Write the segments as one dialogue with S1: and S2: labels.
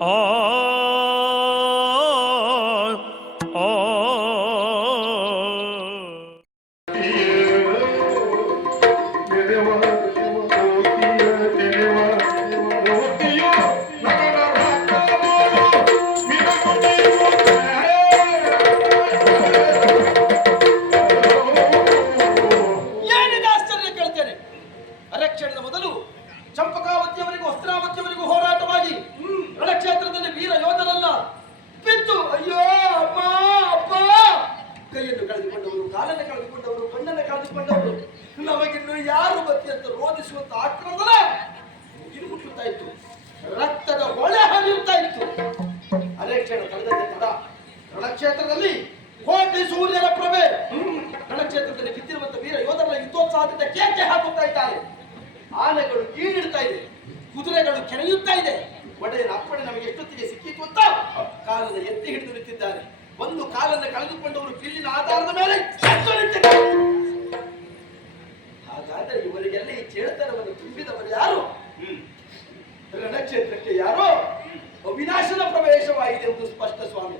S1: all ಅಂತ ಆಕ್ರಮಣ ಮುಟ್ಟುತ್ತಾ ಇತ್ತು. ರಕ್ತದ ಹೊಳೆ ಹರಿಯುತ್ತಾ ಇತ್ತು. ಅರಕ್ಷಣ ಕಳೆದಂತೆ ತಡ ರಣಕ್ಷೇತ್ರದಲ್ಲಿ ಕೋಟೆ ಸೂರ್ಯನ ಪ್ರಭೆ. ರಣಕ್ಷೇತ್ರದಲ್ಲಿ ಬಿದ್ದಿರುವಂತ ವೀರ ಯೋಧರ ಯುದ್ಧೋತ್ಸಾಹದಿಂದ ಕೇಕೆ ಹಾಕುತ್ತಾ ಇದ್ದಾರೆ. ಆನೆಗಳು ಕೀಳಿಡ್ತಾ ಇದೆ. ಕುದುರೆಗಳು ಕೆಣೆಯುತ್ತಾ ಇದೆ. ಒಡೆಯನ ಅಪ್ಪಣೆ ನಮಗೆ ಎಷ್ಟೊತ್ತಿಗೆ ಸಿಕ್ಕಿತು ಅಂತ ಕಾಲದ ಎತ್ತಿ ಹಿಡಿದು ನಿಂತಿದ್ದಾರೆ. ಒಂದು ಕಾಲನ್ನು ಕಳೆದುಕೊಂಡವರು ಬಿಲ್ಲಿನ ಆಧಾರದ ಮೇಲೆ ಸ್ವಾಮಿ.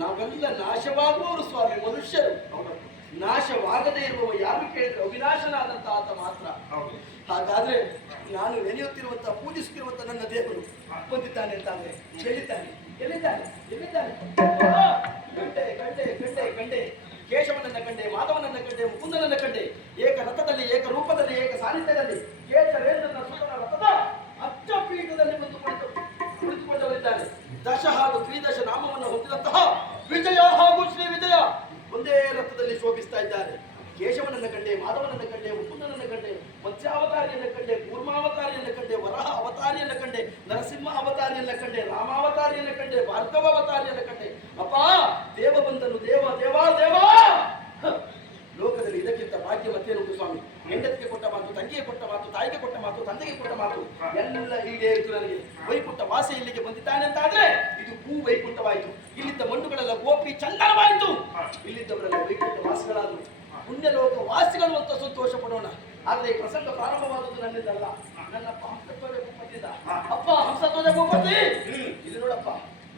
S1: ನಾವೆಲ್ಲ ನಾಶವಾಗುವವರು ಸ್ವಾಮಿ ಮನುಷ್ಯರು. ನಾಶವಾಗದೇ ಇರುವವ ಯಾರು ಕೇಳಿದ್ರೆ? ಅವಿನಾಶನಾದಂತ ಆತ ಮಾತ್ರ. ಹಾಗಾದ್ರೆ ನಾನು ನೆನೆಯುತ್ತಿರುವಂತ ಪೂಜಿಸುತ್ತಿರುವಂತ ನನ್ನ ದೇವರು ಬಂದಿದ್ದಾನೆ ಅಂತಾದ್ರೆ ಎಲ್ಲಿದ್ದಾನೆ? ಎಲ್ಲಿದ್ದಾನೆ? ಎಲ್ಲಿದ್ದಾನೆ ಗಂಟೆ ಗಂಟೆ ಗಂಟೆ ಕಂಡೆ ಕೇಶವನನ್ನ ಕಂಡೆ ಮಾಧವನನ್ನ ಕಂಡೆ ಮುಕುಂದನನ್ನ ಕಂಡೆ. ಏಕ ರಥದಲ್ಲಿ ಏಕ ಇದ್ದಾರೆ ಕೇಶವನನ್ನ ಕಂಡೆ ಮಾಧವನನ್ನ ಕಂಡೆ ಮುಕುಂದನನ್ನ ಕಂಡೆ ಮತ್ಸ್ಯಾವತಾರಿಯನ್ನ ಕಂಡೆ ಕೂರ್ಮಾವತಾರಿಯನ್ನ ಕಂಡೆ ವರಹ ಅವತಾರಿಯನ್ನ ಕಂಡೆ ನರಸಿಂಹ ಅವತಾರಿಯನ್ನ ಕಂಡೆ ರಾಮಾವತಾರಿಯನ್ನ ಕಂಡೆ ಭಾರ್ಗವ ಅವತಾರಿಯನ್ನ ಕಂಡೆ ಅಪ್ಪ ದೇವ ಬಂದನು ದೇವ ದೇವ ದೇವ ಹ. ಲೋಕದಲ್ಲಿ ಇದಕ್ಕಿಂತ ಭಾಗ್ಯ ಮತ್ತೇನುಂಟು ಸ್ವಾಮಿ ಹೆಂಡತಿಗೆ ಕೊಟ್ಟ ಮಾತು ತಂಗಿಗೆ ಕೊಟ್ಟ ಮಾತು ತಾಯಿಗೆ ಕೊಟ್ಟ ಮಾತು ತಂದೆಗೆ ಕೊಟ್ಟ ಮಾತು ಎಲ್ಲ ಈಡೇರಿತು ನನಗೆ. ವೈಕುಂಠ ವಾಸ ಇಲ್ಲಿಗೆ ಬಂದಿದ್ದಾನೆ ಅಂತ ಆದ್ರೆ ಇದು ಭೂ ವೈಕುಂಠವಾಯಿತು. ಇಲ್ಲಿದ್ದ ಮಣ್ಣುಗಳೆಲ್ಲ ಗೋಪಿ ಚಂದನವಾಯಿತು. ಇಲ್ಲಿದ್ದವರೆಲ್ಲ ವೈಕುಂಠ ವಾಸಗಳಾದ್ರು. ಪುಣ್ಯ ಲೋಕ ವಾಸಿಗಳು ಅಂತ ಸಂತೋಷ ಪಡೋಣ. ಆದ್ರೆ ಈ ಪ್ರಸಂಗ ಪ್ರಾರಂಭವಾದದ್ದು ನನ್ನಿಂದಲ್ಲ. ಹಂಸಧ್ವಜ ಭೂಪತಿಯಿಂದ ಅಪ್ಪ ಹಂಸಧ್ವಜ ಭೂಪತಿ! ಇದು ನೋಡಪ್ಪ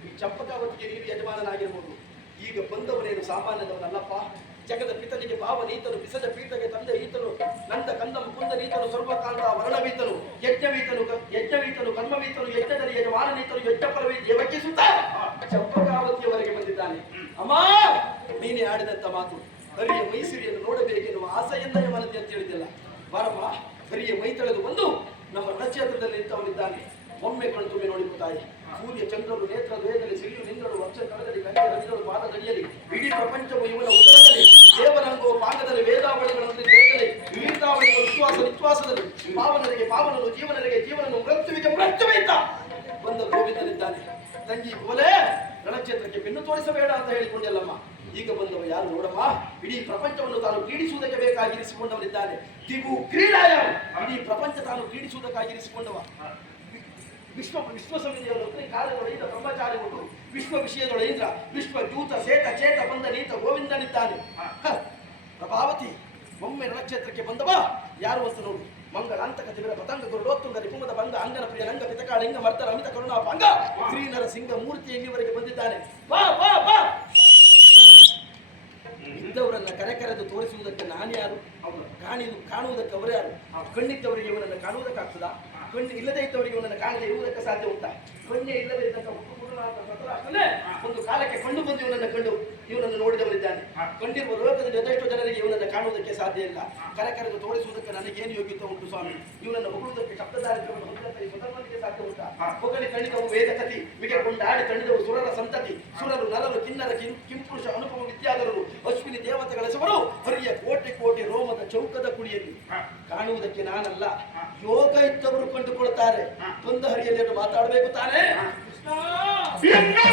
S1: ಈ ಚಂಪಕಾವತಿಗೆ ನೀರು ಯಜಮಾನನಾಗಿರ್ಬೋದು. ಈಗ ಬಂದವನೇನು ಸಾಮಾನ್ಯದವನಲ್ಲಪ್ಪ? ಜಗದ ಪಿತನಿಗೆ ಭಾವ ನೀತನು ಬಿಸದ ಪೀಠಗೆ ತಂದೆ ಈತನು, ನಂದ ಕಂದ ನೀತನು ಸರ್ವಕಾಂತ ವರ್ಣವೀತನು, ಯಜ್ಞವೀತನು ಯಜ್ಞವೀತನು, ಕರ್ಮವೀತನು, ಯಜ್ಞದಲ್ಲಿ ಯಜಮಾನ ನೀತನು ಯಜ್ಞ ಫಲವೀ ದೇವಕ್ಕೆ ಸುತ್ತ! ಚಂಪಕಾವತಿಯವರೆಗೆ ಬಂದಿದ್ದಾನೆ. ಅಮ್ಮ, ನೀನೇ ಆಡಿದಂತ ಮಾತು. ಹರಿಯ ಮೈಸೂರಿಯನ್ನು ನೋಡಬೇಕೆನ್ನುವ ಆಸೆಯಿಂದ ಮನದಿ ಅಂತ ಹೇಳಿದ್ದಲ್ಲ. ಬಾರಮ್ಮ ಕರಿಯ ಮೈ ತಳೆದು ಬಂದು ನಮ್ಮ ರಣಕ್ಷೇತ್ರದಲ್ಲಿ ನಿಂತವನಿದ್ದಾನೆ. ಒಮ್ಮೆ ಕಣ್ತುಂಬಿ ನೋಡಿ ತಾಯಿ. ಸೂರ್ಯ ಚಂದ್ರರು ನೇತ್ರ ಸಿರಿಯು ನಿಂದಳು ವರ್ಷ ಕಳೆದಲ್ಲಿ ಗಂಗೆ ನದಿಗಳು ಪಾದದಡಿಯಲ್ಲಿ ಇಡೀ ಪ್ರಪಂಚವು ಇವನ ಉತ್ತರದಲ್ಲಿ ದೇವರಂಗೋ ಪಾದದಲ್ಲಿ ವೇದಾವಳಿಗಳಲ್ಲಿ ದೇಹದಲ್ಲಿ ವಿವಿಧಾವಳಿಗಳು ವಿಶ್ವಾಸ ವಿಶ್ವಾಸದಲ್ಲಿ ಪಾವನರಿಗೆ ಪಾವನನು, ಜೀವನರಿಗೆ ಜೀವನನು, ಮೃತ್ಯುವಿಗೆ ಮೃತ್ಯುವಿಂದ ಬಂದ ಗೋವಿಂದನಿದ್ದಾನೆ. ತಂಗಿ ಕೋಲೆ ರಣಕ್ಷೇತ್ರಕ್ಕೆ ಬೆನ್ನು ತೋರಿಸಬೇಡ ಅಂತ ಹೇಳಿಕೊಂಡೆಲ್ಲಮ್ಮ. ಈಗ ಬಂದವ ಯಾರು ನೋಡಮ್ಮ? ಇಡೀ ಪ್ರಪಂಚವನ್ನು ತಾನು ಕ್ರೀಡಿಸುವುದಕ್ಕೆ ಬೇಕಾಗಿರಿಸಿಕೊಂಡವನಿದ್ದಾನೆ. ದಿಗು ಕ್ರೀಡಾಯ! ಇಡೀ ಪ್ರಪಂಚ ತಾನು ಕ್ರೀಡಿಸುವುದಕ್ಕಾಗಿರಿಸಿಕೊಂಡವ. ವಿಶ್ವ ವಿಶ್ವ ಕಾಲದೊಳೆಯಿಂದ ವಿಶ್ವ ಉಂಟು. ವಿಶ್ವ ವಿಷಯದೊಳೆಯಿಂದ ವಿಶ್ವ ದೂತ ಸೇತ ಚೇತ ಬಂದ ನೀತ ಗೋವಿಂದನಿದ್ದಾನೆ. ಪ್ರಭಾವತಿ ಒಮ್ಮೆ ಬಂದ ಬಂದವ? ಯಾರು ಅಂತ ನೋಡು. ಮಂಗಳ ಅಂತಕ ತಿವಿರ ಪತಂಗ ಗುರುಡೋತ್ತುಂಗ ರಿಪುಮದ ಬಂಗ ಅಂಗನ ಪ್ರಿಯ ರಂಗ ಪಿತಕಾಳ ಲಿಂಗ ಮರ್ತರ ಅಮಿತ ಕರುಣಾ ಪಾಂಗ. ಶ್ರೀನರ ಸಿಂಗ ಮೂರ್ತಿ ಇಲ್ಲಿವರೆಗೆ ಬಂದಿದ್ದಾನೆ. ಬಾ ಬಾ ಬಾ. ಇದ್ದವರನ್ನ ಕರೆ ಕರೆದು ತೋರಿಸುವುದಕ್ಕೆ ನಾನು ಯಾರು? ಕಾಣಿ ಕಾಣುವುದಕ್ಕೆ ಅವರು ಯಾರು? ಕಣ್ಣಿದ್ದವರಿಗೆ ಇವನನ್ನು ಕಾಣುವುದಕ್ಕಾಗ್ತದಾ? ಕಣ್ಣು ಇಲ್ಲದೆ ಇದ್ದವರಿಗೆ ಇವನನ್ನು ಕಾಣದೆ ಇರುವುದಕ್ಕೆ ಸಾಧ್ಯ ಉಂಟಾ? ಕಣ್ಣೇ ಇಲ್ಲದೆ ಧೃತರಾಷ್ಟ್ರನೇ ಒಂದು ಕಾಲಕ್ಕೆ ಕಂಡು ಬಂದು ಇವನನ್ನು ಕಂಡು ಇವನನ್ನು ನೋಡಿದವರಿದ್ದಾನೆ. ಕಂಡಿರುವ ಲೋಕದಲ್ಲಿ ಅದೆಷ್ಟು ಜನರಿಗೆ ಇವನನ್ನು ಕಾಣುವುದಕ್ಕೆ ಸಾಧ್ಯ ಇಲ್ಲ. ಕರೆದು ನನಗೆ ನನಗೇನು ಯೋಗ್ಯತೆ ಉಂಟು ಸ್ವಾಮಿ? ಇವನನ್ನು ಹೊಗಳುವುದಕ್ಕೆ ಶಬ್ದದಾರಿದ್ರವನ್ನು ಸ್ವತಂತ್ರನಿಗೆ ಸಾಧ್ಯ ಉಂಟಾ? ಹೊಗಳಿ ತಣಿದವು ವೇದ ಕತಿ ಮಿಗೆ ಕೊಂಡಾಡಿ ತಣಿದವು ಸುರರ ಸಂತತಿ ಸುರರು ನರರು ಕಿನ್ನರ ಕಿಂ ಕಿಂಪುರುಷ ಅನುಪಮ ವಿದ್ಯಾಧರರು ಅಶ್ವಿನಿ ದೇವತೆಗಳಸವರು ಹರಿಯ ಕೋಟಿ ಕೋಟಿ ರೋಮದ ಚೌಕದ ಕುಡಿಯಲ್ಲಿ ಕಾಣುವುದಕ್ಕೆ ನಾನಲ್ಲ. ಯೋಗ ಇದ್ದವರು ಕಂಡುಕೊಳ್ತಾರೆ ತೊಂದ ಹರಿಯಲ್ಲಿ ಮಾತಾಡಬೇಕು ತಾನೇ? ఎన్నో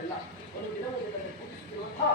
S2: ಅಲ್ಲ ಒಂದು ದಿನ ಒಂದು ಕೂಡಿಸುತ್ತಿರುವಂತಹ